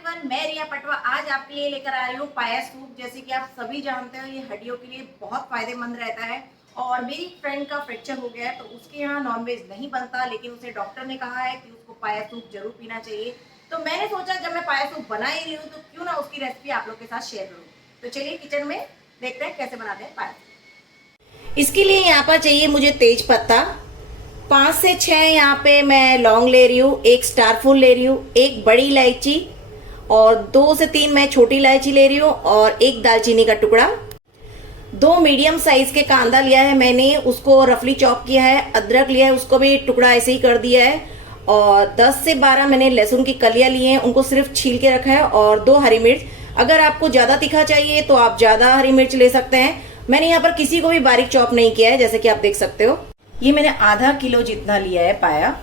Everyone, मैं रिया पटवा आज आपके लिए लेकर आ रही हूँ पाया सूप। जैसे कि आप सभी जानते हो ये हड्डियों के लिए बहुत फायदेमंद रहता है। और मेरी फ्रेंड का फ्रैक्चर हो गया है तो उसके यहाँ नॉनवेज नहीं बनता, लेकिन उसे डॉक्टर ने कहा है कि उसको पाया सूप जरूर पीना चाहिए। तो मैंने सोचा जब मैं पाया सूप बना ही रही हूँ तो क्यों ना उसकी रेसिपी आप लोग के साथ शेयर करूँ। तो चलिए किचन में देखते हैं कैसे बनाते हैं पाया सूप। इसके लिए यहाँ पर चाहिए मुझे तेज पत्ता, 5 से 6 यहाँ पे मैं लौंग ले रही हूँ, एक स्टार फूल ले रही हूँ, एक बड़ी इलायची और 2 से 3 मैं छोटी इलायची ले रही हूँ और एक दालचीनी का टुकड़ा। 2 मीडियम साइज के कांदा लिया है मैंने, उसको रफली चॉप किया है। अदरक लिया है, उसको भी टुकड़ा ऐसे ही कर दिया है। और 10 से 12 मैंने लहसुन की कलियां ली हैं, उनको सिर्फ छील के रखा है। और 2 हरी मिर्च। अगर आपको ज्यादा तीखा चाहिए तो आप ज्यादा हरी मिर्च ले सकते हैं। मैंने यहाँ पर किसी को भी बारीक चॉप नहीं किया है, जैसे कि आप देख सकते हो। ये मैंने आधा किलो जितना लिया है पाया।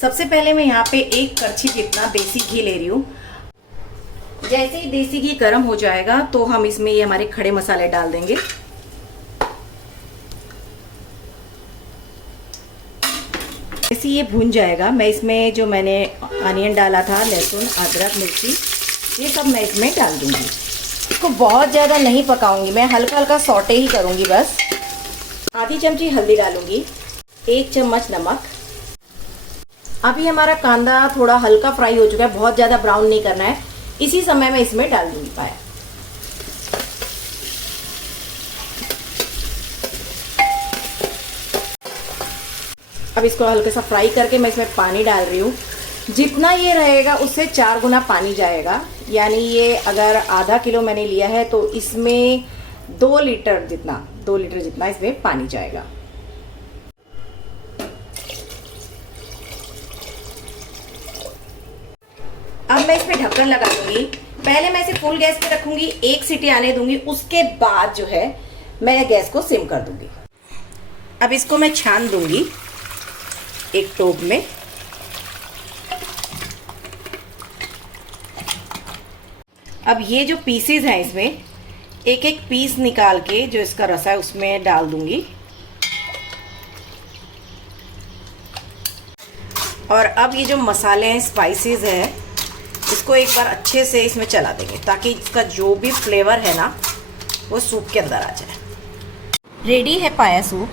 सबसे पहले मैं यहाँ पे 1 करछी जितना देसी घी ले रही हूँ। जैसे ही देसी घी गर्म हो जाएगा तो हम इसमें ये हमारे खड़े मसाले डाल देंगे। जैसे ये भून जाएगा मैं इसमें जो मैंने अनियन डाला था, लहसुन अदरक मिर्ची, ये सब मैं इसमें डाल दूंगी। इसको बहुत ज्यादा नहीं पकाऊंगी, मैं हल्का हल्का सौटे ही करूंगी बस। आधी चमची हल्दी डालूंगी, 1 चम्मच नमक। अभी हमारा कांदा थोड़ा हल्का फ्राई हो चुका है, बहुत ज्यादा ब्राउन नहीं करना है। इसी समय मैं इसमें डाल दूंगी पाया। अब इसको हल्का सा फ्राई करके मैं इसमें पानी डाल रही हूँ। जितना ये रहेगा उससे 4 गुना पानी जाएगा। यानी ये अगर आधा किलो मैंने लिया है तो इसमें 2 लीटर जितना इसमें पानी जाएगा। अब मैं इसमें ढक्कन लगा दूंगी। पहले मैं इसे फुल गैस पे रखूंगी, 1 सीटी आने दूंगी, उसके बाद जो है मैं गैस को सिम कर दूंगी। अब इसको मैं छान दूंगी एक टोप में। अब ये जो पीसेस हैं इसमें एक एक पीस निकाल के जो इसका रस है उसमें डाल दूंगी। और अब ये जो मसाले हैं, स्पाइसेस है, इसको एक बार अच्छे से इसमें चला देंगे ताकि इसका जो भी फ्लेवर है ना वो सूप के अंदर आ जाए। रेडी है पाया सूप।